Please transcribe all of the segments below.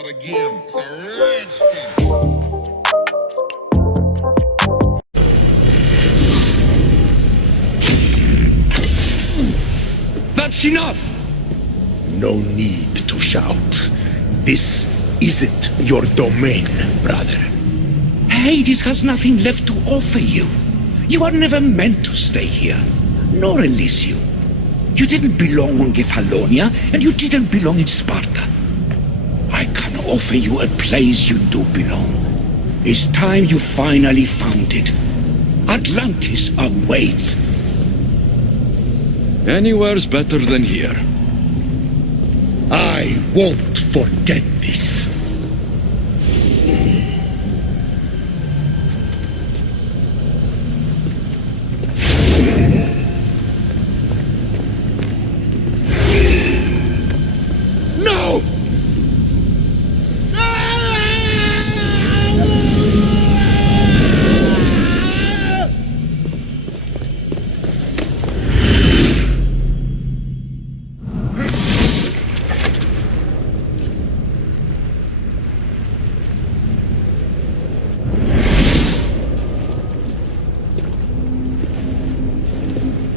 start again. It's a rich thing. That's enough! No need to shout. This isn't your domain, brother. Hades has nothing left to offer you. You are never meant to stay here, nor Elysium. You didn't belong on Kefalonia, and you didn't belong in Sparta. I can offer you a place you do belong. It's time you finally found it. Atlantis awaits. Anywhere's better than here. I won't forget this. No!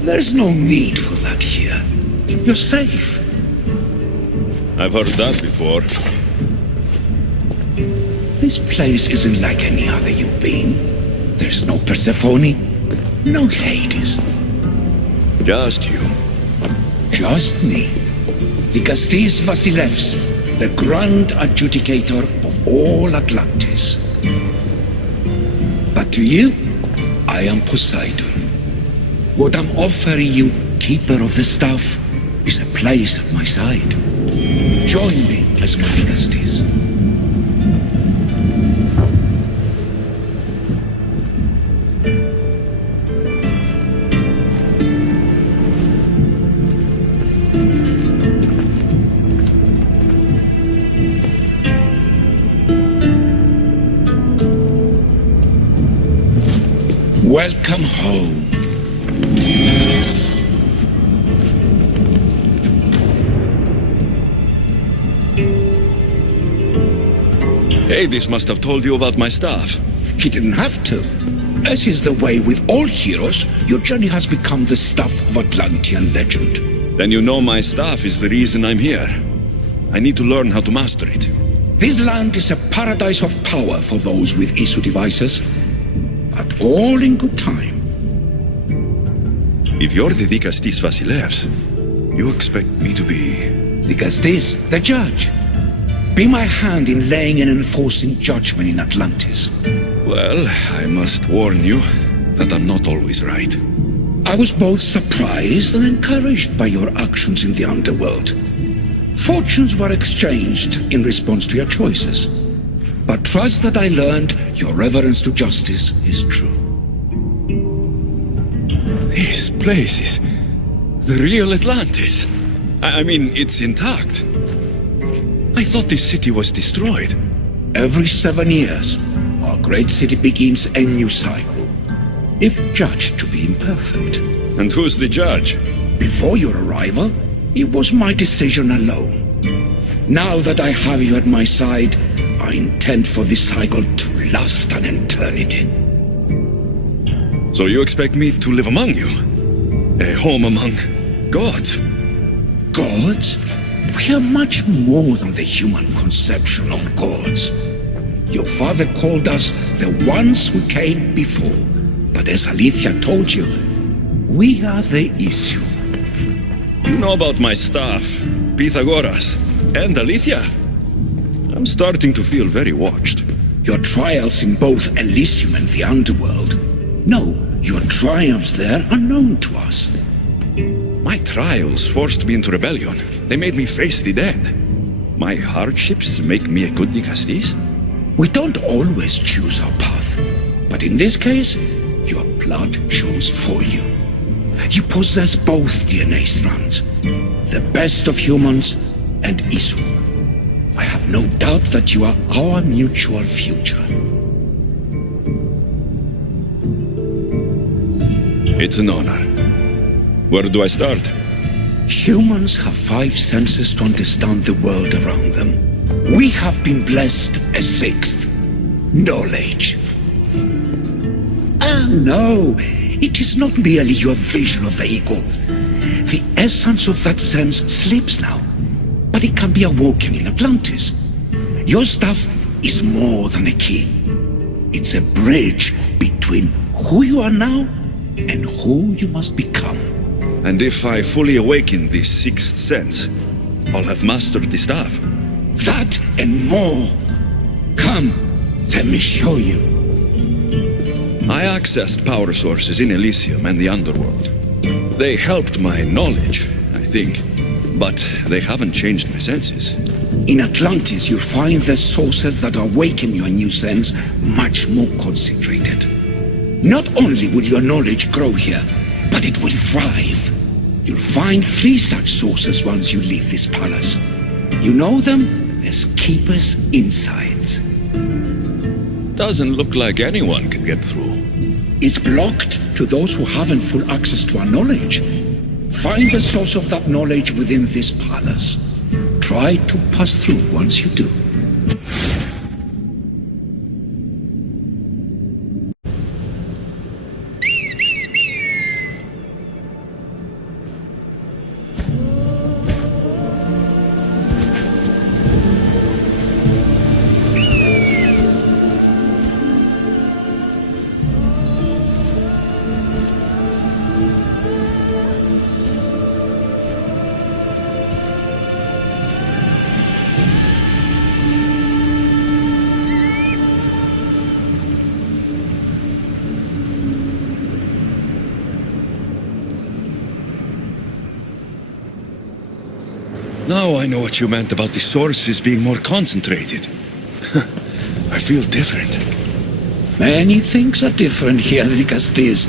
There's no need for that here. You're safe. I've heard that before. This place isn't like any other you've been. There's no Persephone, no Hades. Just you. Just me. Dikastes Vasilevs, the grand adjudicator of all Atlantis. But to you, I am Poseidon. What I'm offering you, keeper of the staff, is a place at my side. Join me as my Dikastes. Welcome home. Hades must have told you about my staff. He didn't have to. As is the way with all heroes, your journey has become the stuff of Atlantean legend. Then you know my staff is the reason I'm here. I need to learn how to master it. This land is a paradise of power for those with issue devices, but all in good time. If you're the Dikastes Vasilevs, you expect me to be... Dikastes, the judge. Be my hand in laying and enforcing judgment in Atlantis. Well, I must warn you that I'm not always right. I was both surprised and encouraged by your actions in the underworld. Fortunes were exchanged in response to your choices. But trust that I learned your reverence to justice is true. This place is the real Atlantis. I mean, it's intact. I thought this city was destroyed. Every 7 years, our great city begins a new cycle, if judged to be imperfect. And who's the judge? Before your arrival, it was my decision alone. Now that I have you at my side, I intend for this cycle to last an eternity. So you expect me to live among you? A home among gods? Gods? We are much more than the human conception of gods. Your father called us the ones who came before. But as Alethea told you, we are the issue. You know about my staff, Pythagoras, and Alethea? I'm starting to feel very watched. Your trials in both Elysium and the underworld. No, your triumphs there are known to us. My trials forced me into rebellion. They made me face the dead. My hardships make me a good Dikastes? We don't always choose our path, but in this case, your blood chose for you. You possess both DNA strands, the best of humans and Isu. I have no doubt that you are our mutual future. It's an honor. Where do I start? Humans have 5 senses to understand the world around them. We have been blessed a sixth. Knowledge. Ah, no. It is not merely your vision of the ego. The essence of that sense slips now. But it can be awoken in Atlantis. Your stuff is more than a key. It's a bridge between who you are now and who you must become. And if I fully awaken this sixth sense, I'll have mastered the staff. That and more. Come, let me show you. I accessed power sources in Elysium and the underworld. They helped my knowledge, I think, but they haven't changed my senses. In Atlantis, you'll find the sources that awaken your new sense much more concentrated. Not only will your knowledge grow here, but it will thrive. You'll find 3 such sources once you leave this palace. You know them as Keeper's Insides. Doesn't look like anyone can get through. It's blocked to those who haven't full access to our knowledge. Find the source of that knowledge within this palace. Try to pass through once you do. Now I know what you meant about the sources being more concentrated. I feel different. Many things are different here, Dikastes.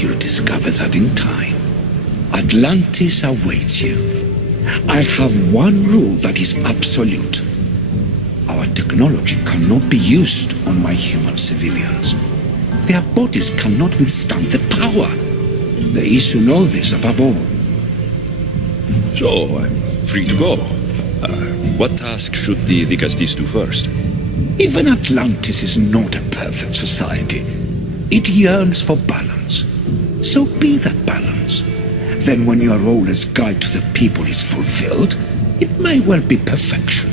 You'll discover that in time. Atlantis awaits you. I have one rule that is absolute. Our technology cannot be used on my human civilians. Their bodies cannot withstand the power. The Isu know this above all. So I'm free to go. What task should the Dikastes do first? Even Atlantis is not a perfect society. It yearns for balance. So be that balance. Then when your role as guide to the people is fulfilled, it may well be perfection.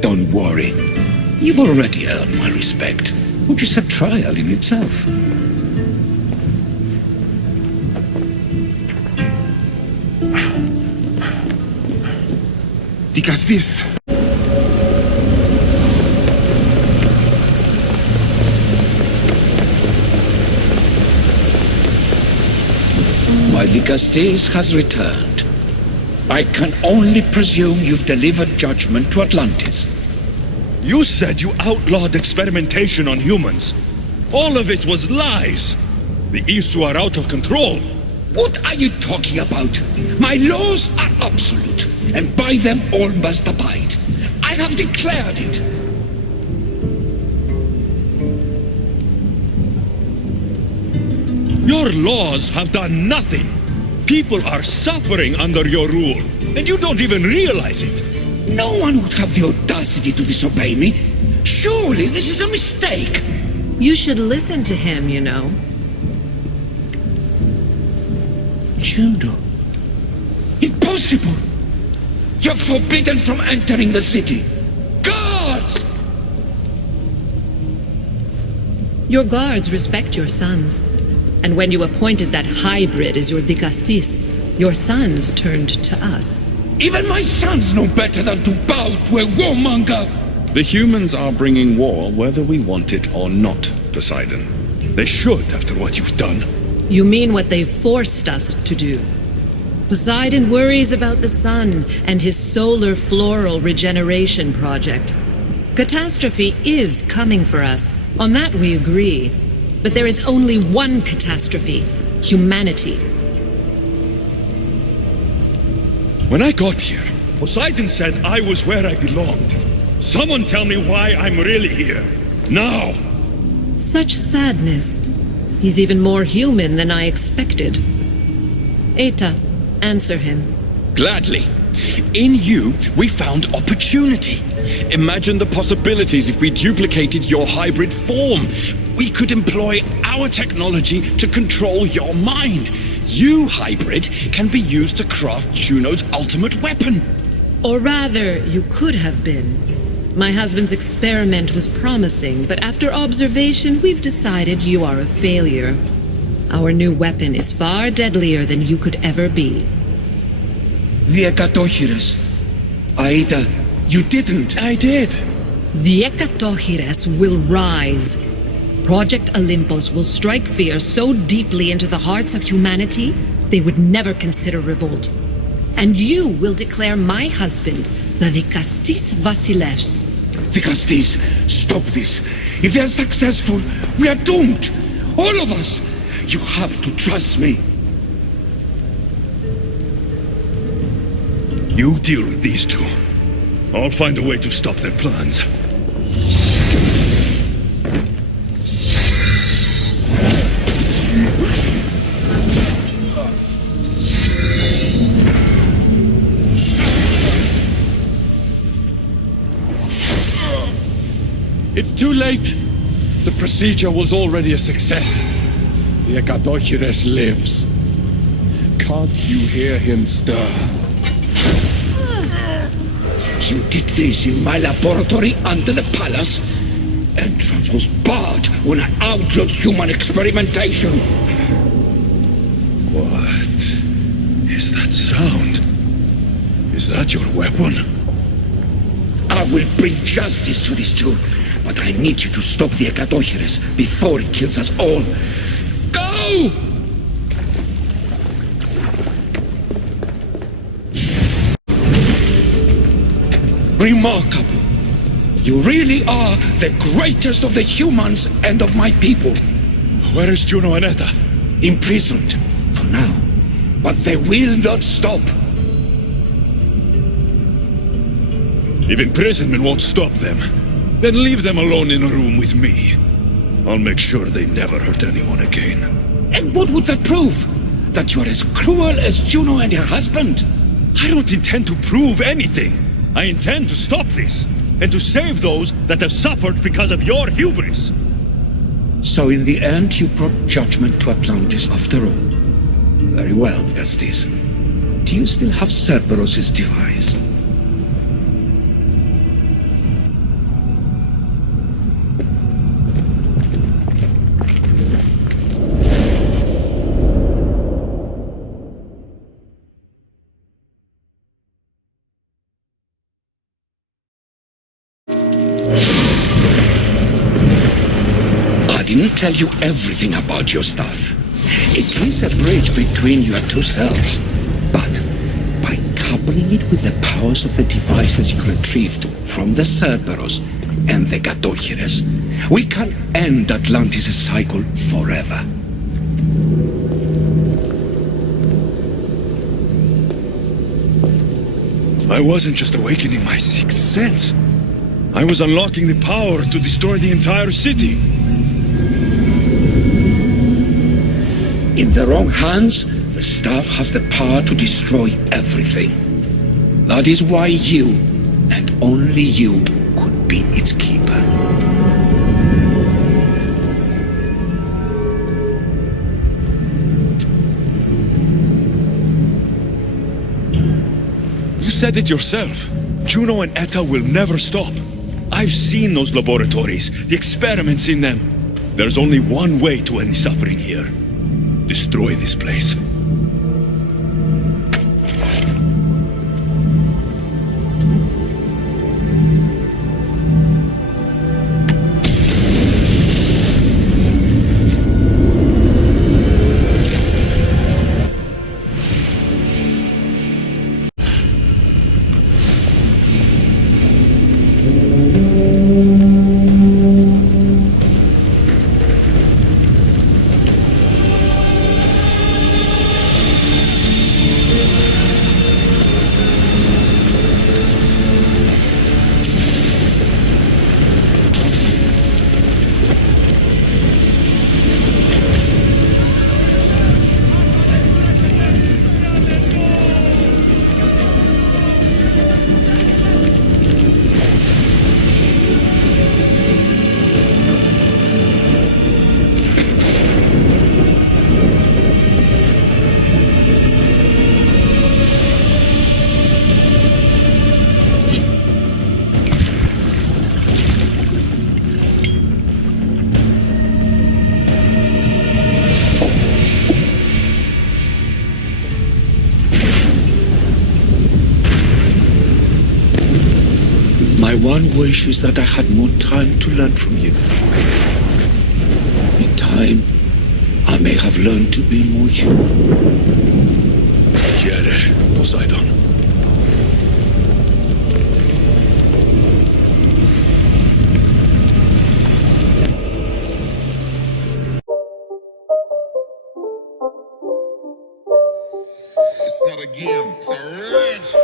Don't worry. You've already earned my respect, which is a trial in itself. Dikastes! My Dikastes has returned. I can only presume you've delivered judgment to Atlantis. You said you outlawed experimentation on humans. All of it was lies. The Isu are out of control. What are you talking about? My laws are absolute, and by them all must abide. I have declared it. Your laws have done nothing. People are suffering under your rule, and you don't even realize it. No one would have the audacity to disobey me. Surely this is a mistake. You should listen to him, you know. Juno. Impossible! You're forbidden from entering the city. Guards! Your guards respect your sons. And when you appointed that hybrid as your Dikastes, your sons turned to us. Even my sons know better than to bow to a warmonger. The humans are bringing war whether we want it or not, Poseidon. They should after what you've done. You mean what they've forced us to do. Poseidon worries about the sun and his solar floral regeneration project. Catastrophe is coming for us. On that we agree. But there is only one catastrophe: humanity. When I got here, Poseidon said I was where I belonged. Someone tell me why I'm really here. Now! Such sadness. He's even more human than I expected. Eta, answer him. Gladly. In you, we found opportunity. Imagine the possibilities if we duplicated your hybrid form. We could employ our technology to control your mind. You, hybrid, can be used to craft Juno's ultimate weapon. Or rather, you could have been. My husband's experiment was promising, but after observation, we've decided you are a failure. Our new weapon is far deadlier than you could ever be. The Ekatochires. Aida, you didn't. I did. The Ekatochires will rise. Project Olympos will strike fear so deeply into the hearts of humanity, they would never consider revolt. And you will declare my husband, the Dikastes Vasilevs. Dikastes, stop this. If they are successful, we are doomed. All of us. You have to trust me. You deal with these two. I'll find a way to stop their plans. It's too late. The procedure was already a success. The Ekatochires lives. Can't you hear him stir? You did this in my laboratory under the palace. Entrance was barred when I outlawed human experimentation. What is that sound? Is that your weapon? I will bring justice to these two, but I need you to stop the Ekatochires before it kills us all. Go! Remarkable. You really are the greatest of the humans and of my people. Where is Juno and Etta? Imprisoned, for now. But they will not stop. If imprisonment won't stop them, then leave them alone in a room with me. I'll make sure they never hurt anyone again. And what would that prove? That you are as cruel as Juno and her husband? I don't intend to prove anything. I intend to stop this, and to save those that have suffered because of your hubris. So in the end, you brought judgment to Atlantis after all. Very well, Dikastes. Do you still have Cerberus' device? I didn't tell you everything about your stuff. It is a bridge between your two selves. But by coupling it with the powers of the devices you retrieved from the Cerberus and the Ekatochires, we can end Atlantis' cycle forever. I wasn't just awakening my sixth sense. I was unlocking the power to destroy the entire city. In the wrong hands, the staff has the power to destroy everything. That is why you, and only you, could be its keeper. You said it yourself. Juno and Etta will never stop. I've seen those laboratories, the experiments in them. There's only one way to end the suffering here. Destroy this place. one wish is that I had more time to learn from you. In time, I may have learned to be more human. Quiere, Poseidon. It's not a game, it's a rich